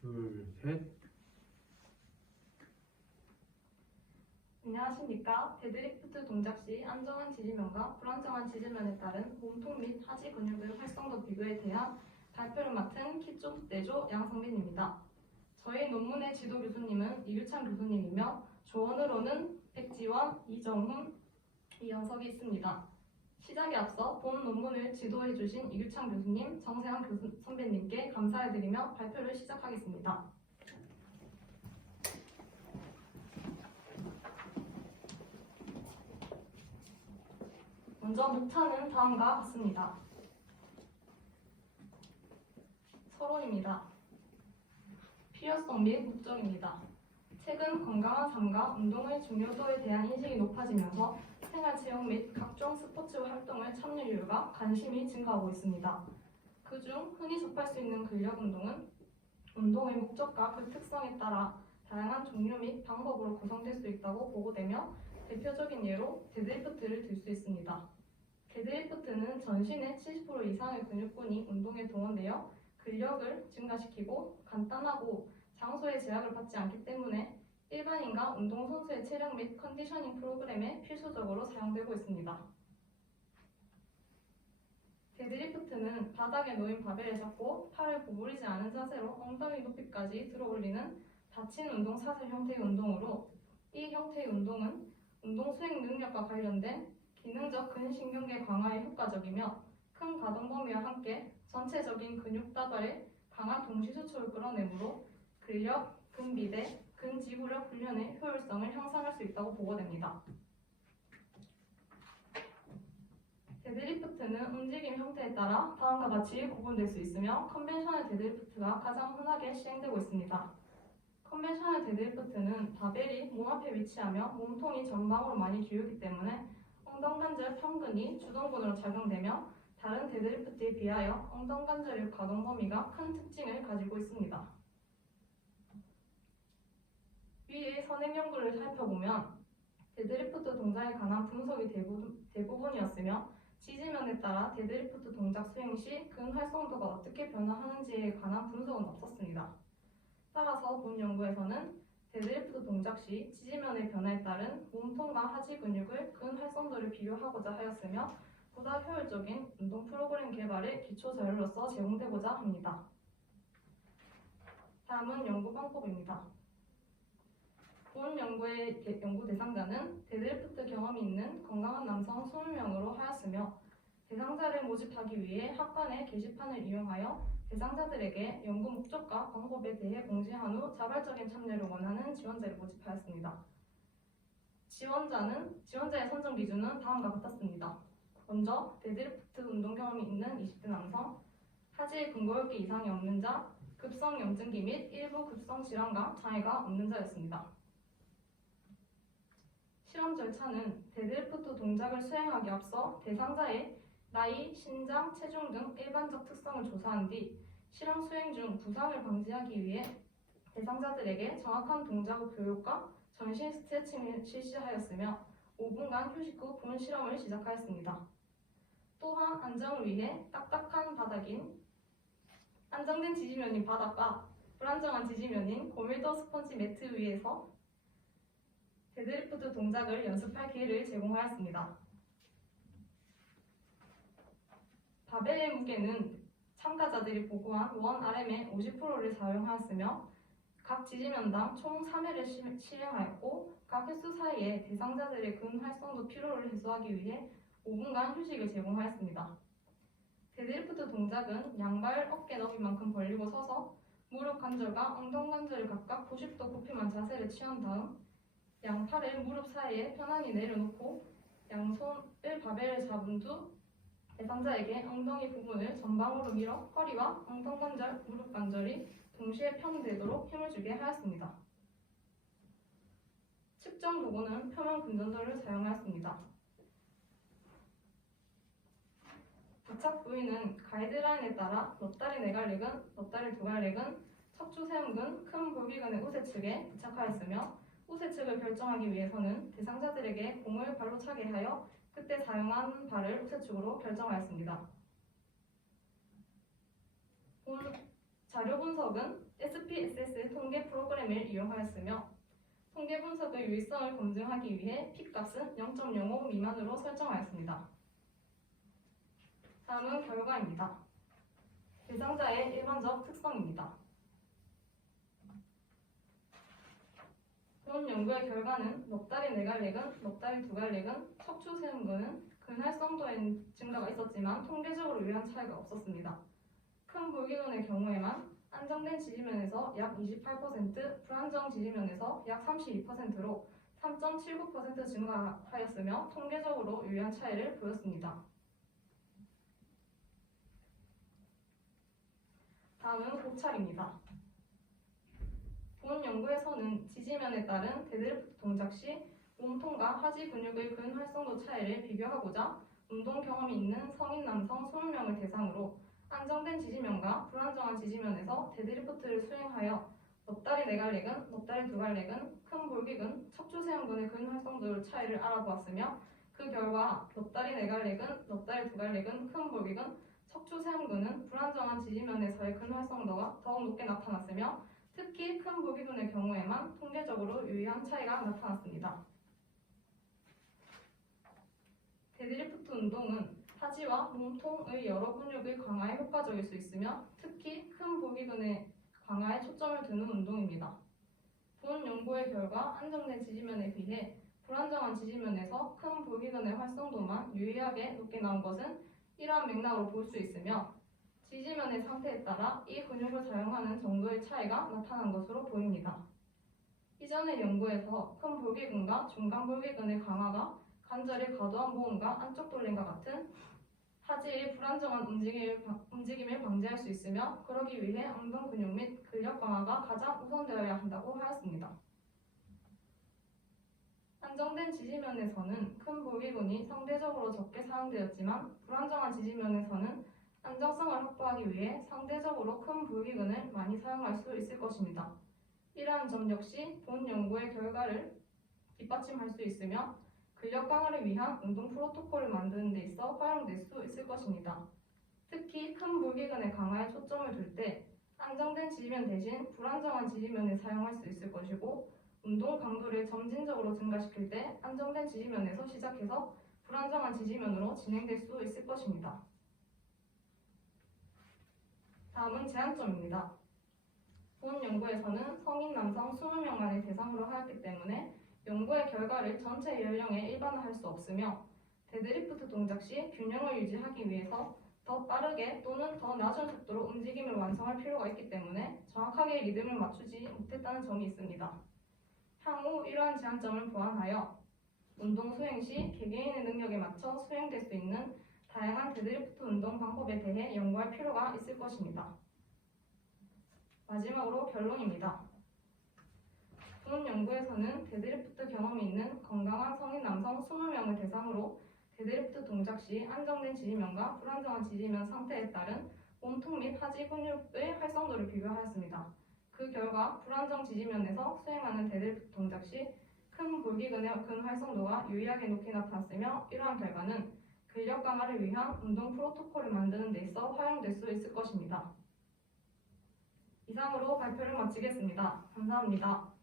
둘, 셋. 안녕하십니까. 데드리프트 동작 시 안정한 지지면과 불안정한 지지면에 따른 몸통 및 하지 근육의 활성도 비교에 대한 발표를 맡은 키조 내조 양성빈입니다. 저희 논문의 지도 교수님은 이규찬 교수님이며 조원으로는 백지원, 이정훈, 이영석이 있습니다. 시작에 앞서 본 논문을 지도해 주신 이규찬 교수님, 정세환 선배님께 감사해드리며 발표를 시작하겠습니다. 먼저 목차는 다음과 같습니다. 서론입니다. 필요성 및 목적입니다. 최근 건강한 삶과 운동의 중요도에 대한 인식이 높아지면서 생활체육 및 각종 스포츠 활동의 참여율과 관심이 증가하고 있습니다. 그중 흔히 접할 수 있는 근력 운동은 운동의 목적과 그 특성에 따라 다양한 종류 및 방법으로 구성될 수 있다고 보고되며 대표적인 예로 데드리프트를 들 수 있습니다. 데드리프트는 전신의 70% 이상의 근육군이 운동에 동원되어 근력을 증가시키고 간단하고 장소의 제약을 받지 않기 때문에 일반인과 운동선수의 체력 및 컨디셔닝 프로그램에 필수적으로 사용되고 있습니다. 데드리프트는 바닥에 놓인 바벨을 잡고 팔을 구부리지 않은 자세로 엉덩이 높이까지 들어올리는 닫힌 운동 사슬 형태의 운동으로 이 형태의 운동은 운동 수행 능력과 관련된 기능적 근신경계 강화에 효과적이며 큰 가동 범위와 함께 전체적인 근육 다발의 강한 동시수축을 끌어내므로 근력, 근비대, 근지구력 훈련의 효율성을 향상할 수 있다고 보고됩니다. 데드리프트는 움직임 형태에 따라 다음과 같이 구분될 수 있으며 컨벤셔널 데드리프트가 가장 흔하게 시행되고 있습니다. 컨벤셔널 데드리프트는 바벨이 몸 앞에 위치하며 몸통이 전방으로 많이 기울기 때문에 엉덩관절 평근이 주동근으로 작용되며 다른 데드리프트에 비하여 엉덩관절의 가동 범위가 큰 특징을 가지고 있습니다. 위의 선행 연구를 살펴보면 데드리프트 동작에 관한 분석이 대부분이었으며 지지면에 따라 데드리프트 동작 수행 시 근활성도가 어떻게 변화하는지에 관한 분석은 없었습니다. 따라서 본 연구에서는 데드리프트 동작 시 지지면의 변화에 따른 몸통과 하지 근육의 근활성도를 비교하고자 하였으며 보다 효율적인 운동 프로그램 개발의 기초 자료로서 제공되고자 합니다. 다음은 연구 방법입니다. 본 연구의 연구 대상자는 데드리프트 경험이 있는 건강한 남성 20명으로 하였으며 대상자를 모집하기 위해 학관의 게시판을 이용하여 대상자들에게 연구 목적과 방법에 대해 공지한 후 자발적인 참여를 원하는 지원자를 모집하였습니다. 지원자의 선정 기준은 다음과 같았습니다. 먼저 데드리프트 운동 경험이 있는 20대 남성, 하지에 근골격 이상이 없는 자, 급성 염증기 및 일부 급성 질환과 장애가 없는 자였습니다. 실험 절차는 데드리프트 동작을 수행하기 앞서 대상자의 나이, 신장, 체중 등 일반적 특성을 조사한 뒤 실험 수행 중 부상을 방지하기 위해 대상자들에게 정확한 동작 교육과 전신 스트레칭을 실시하였으며 5분간 휴식 후 본 실험을 시작하였습니다. 또한 안정을 위해 딱딱한 바닥인 안정된 지지면인 바닥과 불안정한 지지면인 고밀도 스펀지 매트 위에서 데드리프트 동작을 연습할 기회를 제공하였습니다. 바벨의 무게는 참가자들이 보고한 원 RM의 50%를 사용하였으며 각 지지면당 총 3회를 실행하였고 각 횟수 사이에 대상자들의 근활성도 피로를 해소하기 위해 5분간 휴식을 제공하였습니다. 데드리프트 동작은 양발 어깨 너비만큼 벌리고 서서 무릎 관절과 엉덩 관절을 각각 90도 굽힘한 자세를 취한 다음 양팔을 무릎 사이에 편안히 내려놓고 양손을 바벨을 잡은 후 대상자에게 엉덩이 부분을 전방으로 밀어 허리와 엉덩 관절, 무릎 관절이 동시에 평되도록 힘을 주게 하였습니다. 측정 도구는 표면 근전도를 사용하였습니다. 부착 부위는 가이드라인에 따라 넙다리 4갈래근, 넙다리 2갈래근, 척추 세움근, 큰 볼기근의 우세측에 부착하였으며 우세측을 결정하기 위해서는 대상자들에게 공을 발로 차게 하여 그때 사용한 발을 우세측으로 결정하였습니다. 자료 분석은 PSS 통계 프로그램을 이용하였으며 통계 분석의 유의성을 검증하기 위해 P값은 0.05 미만으로 설정하였습니다. 다음은 결과입니다. 대상자의 일반적 특성입니다. 본 연구의 결과는 넉다리 네갈렉은, 넉다리 두갈렉은, 척추 세운근은 근활성도의 증가가 있었지만 통계적으로 유의한 차이가 없었습니다. 큰 불기둥의 경우에만 안정된 지지면에서 약 28%, 불안정 지지면에서 약 32%로 3.79% 증가하였으며 통계적으로 유의한 차이를 보였습니다. 다음은 고찰입니다. 본 연구에서는 지지면에 따른 데드리프트 동작 시 몸통과 하지 근육의 근활성도 차이를 비교하고자 운동 경험이 있는 성인 남성 20명을 대상으로 안정된 지지면과 불안정한 지지면에서 데드리프트를 수행하여 넉다리 네갈렉은, 넉다리 두갈렉은, 큰 볼기근, 척추 세운근의 근활성도 차이를 알아보았으며 그 결과 넉다리 네갈렉은, 넉다리 두갈렉은, 큰 볼기근, 척추 세운근은 불안정한 지지면에서의 근활성도가 더욱 높게 나타났으며 특히 큰 볼기근의 경우에만 통계적으로 유의한 차이가 나타났습니다. 데드리프트 운동은 하지와 몸통의 여러 근육의 강화에 효과적일 수 있으며 특히 큰 볼기근의 강화에 초점을 두는 운동입니다. 본 연구의 결과 안정된 지지면에 비해 불안정한 지지면에서 큰 볼기근의 활성도만 유의하게 높게 나온 것은 이러한 맥락으로 볼 수 있으며 지지면의 상태에 따라 이 근육을 사용하는 정도의 차이가 나타난 것으로 보입니다. 이전의 연구에서 큰 볼기근과 중간 볼기근의 강화가 관절의 과도한 모음과 안쪽 돌림과 같은 하지의 불안정한 움직임을 방지할 수 있으며 그러기 위해 엉덩 근육 및 근력 강화가 가장 우선되어야 한다고 하였습니다. 안정된 지지면에서는 큰 볼기근이 상대적으로 적게 사용되었지만 불안정한 지지면에서는 안정성을 확보하기 위해 상대적으로 큰 볼기근을 많이 사용할 수 있을 것입니다. 이러한 점 역시 본 연구의 결과를 뒷받침할 수 있으며 근력 강화를 위한 운동 프로토콜을 만드는 데 있어 활용될 수 있을 것입니다. 특히 큰 볼기근의 강화에 초점을 둘 때 안정된 지지면 대신 불안정한 지지면을 사용할 수 있을 것이고 운동 강도를 점진적으로 증가시킬 때 안정된 지지면에서 시작해서 불안정한 지지면으로 진행될 수 있을 것입니다. 다음은 제한점입니다. 본 연구에서는 성인 남성 20명만을 대상으로 하였기 때문에 연구의 결과를 전체 연령에 일반화할 수 없으며 데드리프트 동작 시 균형을 유지하기 위해서 더 빠르게 또는 더 낮은 속도로 움직임을 완성할 필요가 있기 때문에 정확하게 리듬을 맞추지 못했다는 점이 있습니다. 향후 이러한 제한점을 보완하여 운동 수행 시 개개인의 능력에 맞춰 수행될 수 있는 다양한 데드리프트 운동 방법에 대해 연구할 필요가 있을 것입니다. 마지막으로 결론입니다. 본 연구에서는 데드리프트 경험이 있는 건강한 성인 남성 20명을 대상으로 데드리프트 동작 시 안정된 지지면과 불안정한 지지면 상태에 따른 몸통 및 하지 근육의 활성도를 비교하였습니다. 그 결과 불안정 지지면에서 수행하는 데드리프트 동작 시 큰 볼기근의 근활성도가 유의하게 높게 나타났으며 이러한 결과는 근력 강화를 위한 운동 프로토콜을 만드는 데 있어 활용될 수 있을 것입니다. 이상으로 발표를 마치겠습니다. 감사합니다.